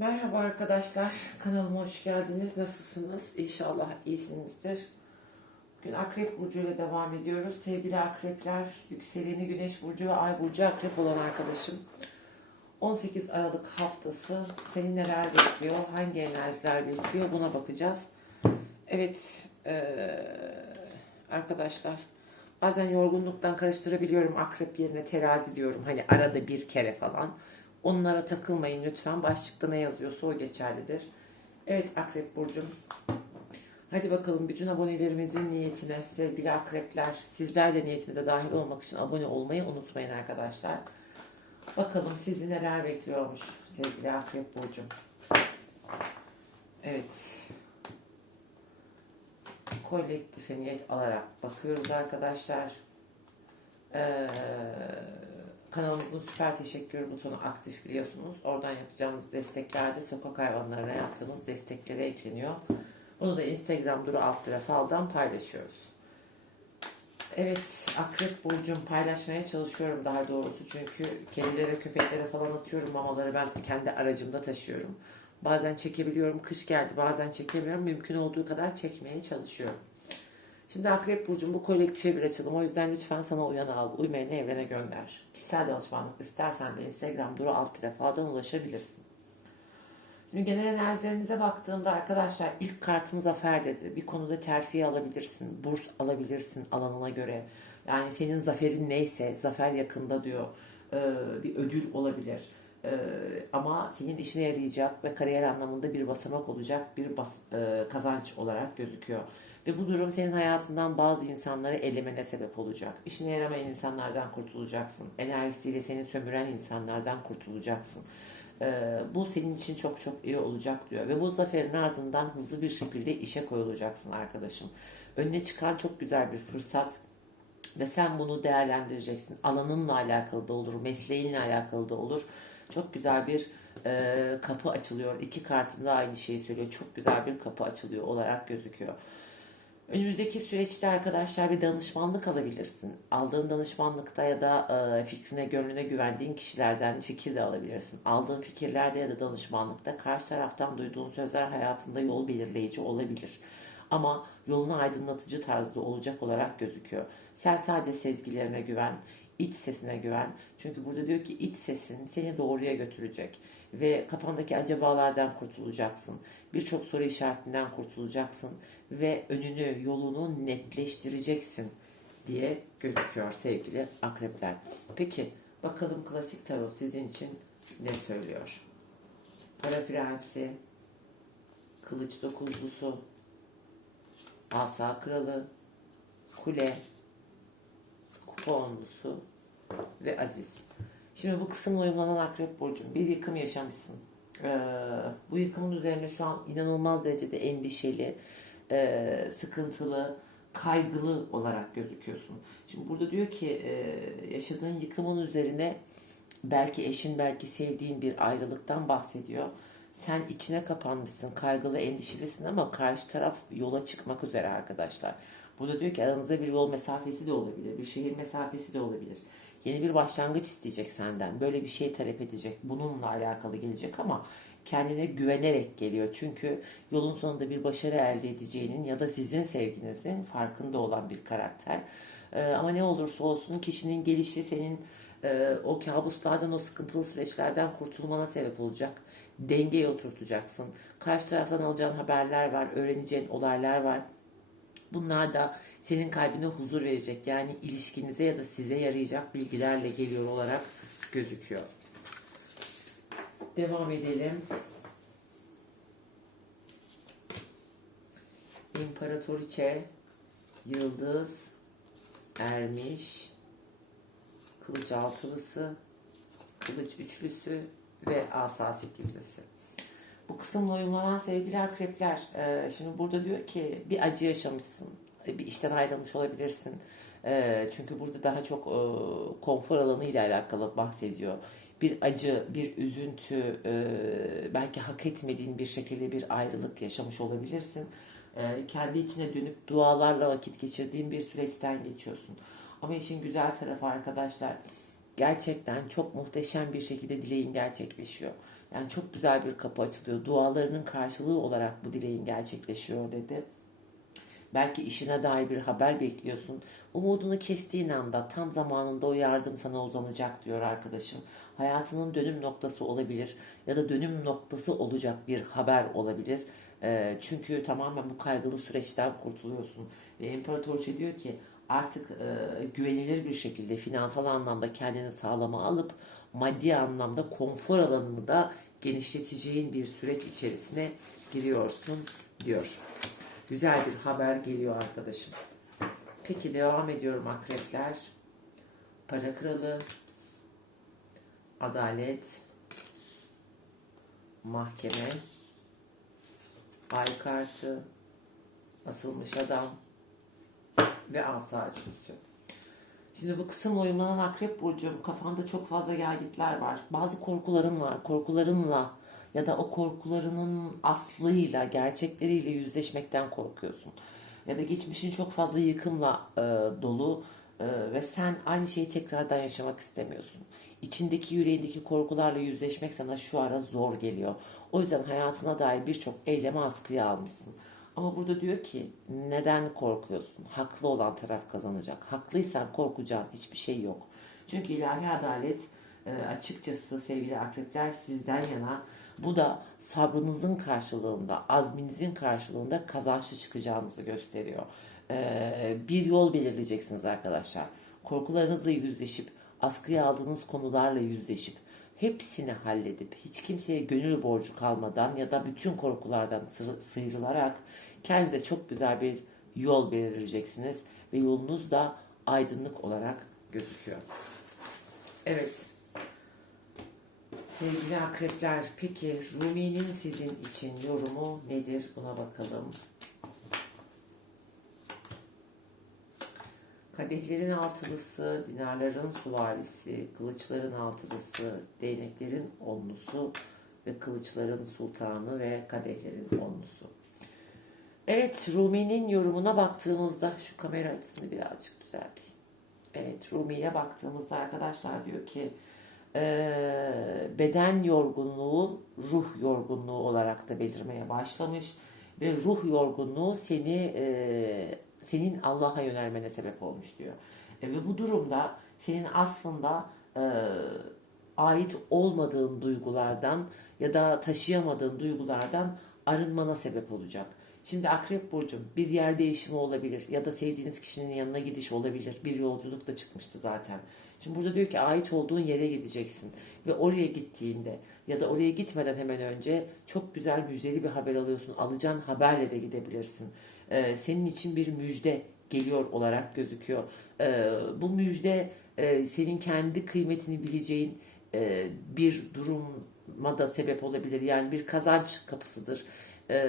Merhaba arkadaşlar, kanalıma hoş geldiniz. Nasılsınız? İnşallah iyisinizdir. Bugün Akrep Burcu ile devam ediyoruz. Sevgili akrepler, yükseleni Güneş Burcu ve Ay Burcu Akrep olan arkadaşım. 18 Aralık haftası seni neler bekliyor, hangi enerjiler bekliyor buna bakacağız. Evet eee, arkadaşlar bazen yorgunluktan karıştırabiliyorum akrep yerine terazi diyorum. Hani arada bir kere falan. Onlara takılmayın lütfen. Başlıkta ne yazıyorsa o geçerlidir. Evet Akrep Burcu'm. Hadi bakalım bütün abonelerimizin niyetine sevgili akrepler. Sizler de niyetimize dahil olmak için abone olmayı unutmayın arkadaşlar. Bakalım sizi neler bekliyormuş sevgili Akrep Burcu'm. Evet. Kolektife niyet alarak bakıyoruz arkadaşlar. Ee, kanalımızın süper teşekkür butonu aktif biliyorsunuz. Oradan yapacağımız desteklerde sokak hayvanlarına yaptığımız desteklere ekleniyor. Bunu da Instagram duru alt faldan paylaşıyoruz. Evet, Akrep Burcu'm paylaşmaya çalışıyorum daha doğrusu. Çünkü kedilere, köpeklere falan atıyorum mamaları ben kendi aracımda taşıyorum. Bazen çekebiliyorum, kış geldi bazen çekemiyorum. Mümkün olduğu kadar çekmeye çalışıyorum. Şimdi Akrep Burcu'm bu kolektife bir açılım. O yüzden lütfen sana uyan al. Uymayanı evrene gönder. Kişisel danışmanlık istersen de Instagram duru alt faldan ulaşabilirsin. Şimdi genel enerjilerinize baktığımda arkadaşlar ilk kartım zafer dedi. Bir konuda terfi alabilirsin, burs alabilirsin alanına göre. Yani senin zaferin neyse, zafer yakında diyor. Ee, bir ödül olabilir. Ee, ama senin işine yarayacak ve kariyer anlamında bir basamak olacak bir bas, e, kazanç olarak gözüküyor. Ve bu durum senin hayatından bazı insanları elemene sebep olacak. İşine yaramayan insanlardan kurtulacaksın. Enerjisiyle seni sömüren insanlardan kurtulacaksın. Ee, bu senin için çok çok iyi olacak diyor. Ve bu zaferin ardından hızlı bir şekilde işe koyulacaksın arkadaşım. Önüne çıkan çok güzel bir fırsat ve sen bunu değerlendireceksin. Alanınla alakalı da olur, mesleğinle alakalı da olur. Çok güzel bir e, kapı açılıyor. İki kartım da aynı şeyi söylüyor. Çok güzel bir kapı açılıyor olarak gözüküyor. Önümüzdeki süreçte arkadaşlar bir danışmanlık alabilirsin. Aldığın danışmanlıkta ya da e, fikrine, gönlüne güvendiğin kişilerden fikir de alabilirsin. Aldığın fikirlerde ya da danışmanlıkta karşı taraftan duyduğun sözler hayatında yol belirleyici olabilir. Ama yolunu aydınlatıcı tarzda olacak olarak gözüküyor. Sen sadece sezgilerine güven, iç sesine güven. Çünkü burada diyor ki iç sesin seni doğruya götürecek ve kafandaki acabalardan kurtulacaksın. Birçok soru işaretinden kurtulacaksın ve önünü, yolunu netleştireceksin diye gözüküyor sevgili akrepler. Peki bakalım klasik tarot sizin için ne söylüyor? Para prensi, kılıç dokuzlusu, asa kralı, kule, kupa onlusu ve aziz. Şimdi bu kısımla uyumlanan akrep burcu bir yıkım yaşamışsın. Ee, bu yıkımın üzerine şu an inanılmaz derecede endişeli, e, sıkıntılı, kaygılı olarak gözüküyorsun. Şimdi burada diyor ki e, yaşadığın yıkımın üzerine belki eşin, belki sevdiğin bir ayrılıktan bahsediyor. Sen içine kapanmışsın, kaygılı, endişelisin ama karşı taraf yola çıkmak üzere arkadaşlar. Burada diyor ki aranızda bir yol mesafesi de olabilir, bir şehir mesafesi de olabilir. Yeni bir başlangıç isteyecek senden. Böyle bir şey talep edecek. Bununla alakalı gelecek ama kendine güvenerek geliyor. Çünkü yolun sonunda bir başarı elde edeceğinin ya da sizin sevginizin farkında olan bir karakter. Ee, ama ne olursa olsun kişinin gelişi senin e, o kabuslardan, o sıkıntılı süreçlerden kurtulmana sebep olacak. Dengeye oturtacaksın. Karşı taraftan alacağın haberler var, öğreneceğin olaylar var. Bunlar da senin kalbine huzur verecek. Yani ilişkinize ya da size yarayacak bilgilerle geliyor olarak gözüküyor. Devam edelim. İmparatoriçe, Yıldız, Ermiş, Kılıç altılısı, Kılıç üçlüsü ve Asa sekizlisi. Bu kısımla uyumlanan sevgili akrepler, e, şimdi burada diyor ki bir acı yaşamışsın, e, bir işten ayrılmış olabilirsin. E, çünkü burada daha çok e, konfor alanı ile alakalı bahsediyor. Bir acı, bir üzüntü, e, belki hak etmediğin bir şekilde bir ayrılık yaşamış olabilirsin. E, kendi içine dönüp dualarla vakit geçirdiğin bir süreçten geçiyorsun. Ama işin güzel tarafı arkadaşlar, gerçekten çok muhteşem bir şekilde dileğin gerçekleşiyor. Yani çok güzel bir kapı açılıyor. Dualarının karşılığı olarak bu dileğin gerçekleşiyor dedi. Belki işine dair bir haber bekliyorsun. Umudunu kestiğin anda tam zamanında o yardım sana uzanacak diyor arkadaşım. Hayatının dönüm noktası olabilir ya da dönüm noktası olacak bir haber olabilir. Ee, çünkü tamamen bu kaygılı süreçten kurtuluyorsun. Ve İmparatorça diyor ki artık e, güvenilir bir şekilde finansal anlamda kendini sağlama alıp maddi anlamda konfor alanını da genişleteceğin bir süreç içerisine giriyorsun diyor. Güzel bir haber geliyor arkadaşım. Peki devam ediyorum akrepler. Para kralı, adalet, mahkeme, ay kartı, asılmış adam ve asa üçlüsü. Şimdi bu kısım uyumlanan akrep burcu kafanda çok fazla gelgitler var. Bazı korkuların var. Korkularınla ya da o korkularının aslıyla, gerçekleriyle yüzleşmekten korkuyorsun. Ya da geçmişin çok fazla yıkımla e, dolu e, ve sen aynı şeyi tekrardan yaşamak istemiyorsun. İçindeki yüreğindeki korkularla yüzleşmek sana şu ara zor geliyor. O yüzden hayatına dair birçok eyleme askıya almışsın. Ama burada diyor ki neden korkuyorsun? Haklı olan taraf kazanacak. Haklıysan korkacağın hiçbir şey yok. Çünkü ilahi adalet e, açıkçası sevgili akrepler sizden yana bu da sabrınızın karşılığında, azminizin karşılığında kazançlı çıkacağınızı gösteriyor. E, bir yol belirleyeceksiniz arkadaşlar. Korkularınızla yüzleşip, askıya aldığınız konularla yüzleşip, hepsini halledip, hiç kimseye gönül borcu kalmadan ya da bütün korkulardan sı- sıyrılarak kendinize çok güzel bir yol belirleyeceksiniz ve yolunuz da aydınlık olarak gözüküyor. Evet. Sevgili akrepler, peki Rumi'nin sizin için yorumu nedir? Buna bakalım. Kadehlerin altılısı, dinarların suvarisi, kılıçların altılısı, değneklerin onlusu ve kılıçların sultanı ve kadehlerin onlusu. Evet, Rumi'nin yorumuna baktığımızda şu kamera açısını birazcık düzelteyim. Evet, Rumi'ye baktığımızda arkadaşlar diyor ki eee, beden yorgunluğu ruh yorgunluğu olarak da belirmeye başlamış ve ruh yorgunluğu seni eee, senin Allah'a yönelmene sebep olmuş diyor. E, ve bu durumda senin aslında eee, ait olmadığın duygulardan ya da taşıyamadığın duygulardan arınmana sebep olacak. Şimdi Akrep Burcu'm bir yer değişimi olabilir ya da sevdiğiniz kişinin yanına gidiş olabilir. Bir yolculuk da çıkmıştı zaten. Şimdi burada diyor ki ait olduğun yere gideceksin ve oraya gittiğinde ya da oraya gitmeden hemen önce çok güzel müjdeli bir haber alıyorsun. Alacağın haberle de gidebilirsin. Ee, senin için bir müjde geliyor olarak gözüküyor. Ee, bu müjde e, senin kendi kıymetini bileceğin e, bir duruma da sebep olabilir. Yani bir kazanç kapısıdır. E,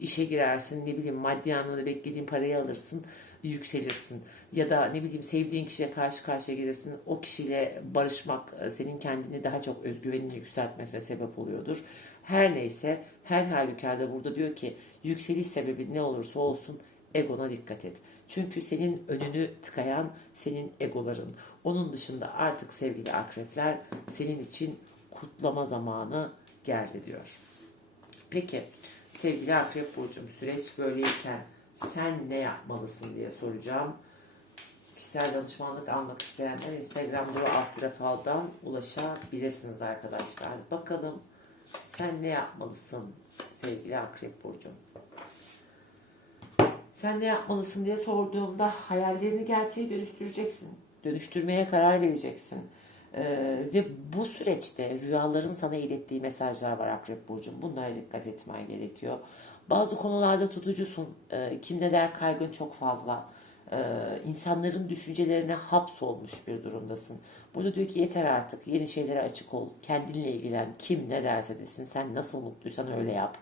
işe girersin, ne bileyim maddi anlamda beklediğin parayı alırsın, yükselirsin. Ya da ne bileyim sevdiğin kişiyle karşı karşıya gelirsin. O kişiyle barışmak e, senin kendini daha çok özgüvenini yükseltmesine sebep oluyordur. Her neyse her halükarda burada diyor ki yükseliş sebebi ne olursa olsun egona dikkat et. Çünkü senin önünü tıkayan senin egoların. Onun dışında artık sevgili akrepler senin için kutlama zamanı geldi diyor. Peki sevgili Akrep Burcu'm süreç böyleyken sen ne yapmalısın diye soracağım. Kişisel danışmanlık almak isteyenler Instagram'da ve alt faldan ulaşabilirsiniz arkadaşlar. Bakalım sen ne yapmalısın sevgili Akrep Burcu'm. Sen ne yapmalısın diye sorduğumda hayallerini gerçeğe dönüştüreceksin. Dönüştürmeye karar vereceksin. Ee, ve bu süreçte rüyaların sana ilettiği mesajlar var Akrep Burcu'm. Bunlara dikkat etmen gerekiyor. Bazı konularda tutucusun. Ee, kim ne der kaygın çok fazla. Ee, insanların düşüncelerine hapsolmuş bir durumdasın. Burada diyor ki yeter artık. Yeni şeylere açık ol. Kendinle ilgilen. Kim ne derse desin. Sen nasıl mutluysan öyle yap.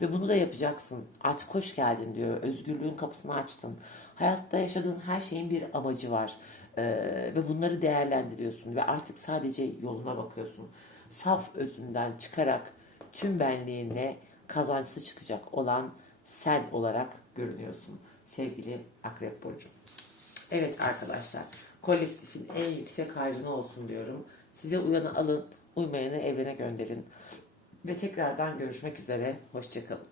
Ve bunu da yapacaksın. Artık hoş geldin diyor. Özgürlüğün kapısını açtın. Hayatta yaşadığın her şeyin bir amacı var. Ee, ve bunları değerlendiriyorsun ve artık sadece yoluna bakıyorsun. Saf özünden çıkarak tüm benliğinle kazançlı çıkacak olan sen olarak görünüyorsun sevgili Akrep Burcu. Evet arkadaşlar kolektifin en yüksek hayrına olsun diyorum. Size uyanı alın, uymayanı evrene gönderin. Ve tekrardan görüşmek üzere. Hoşçakalın.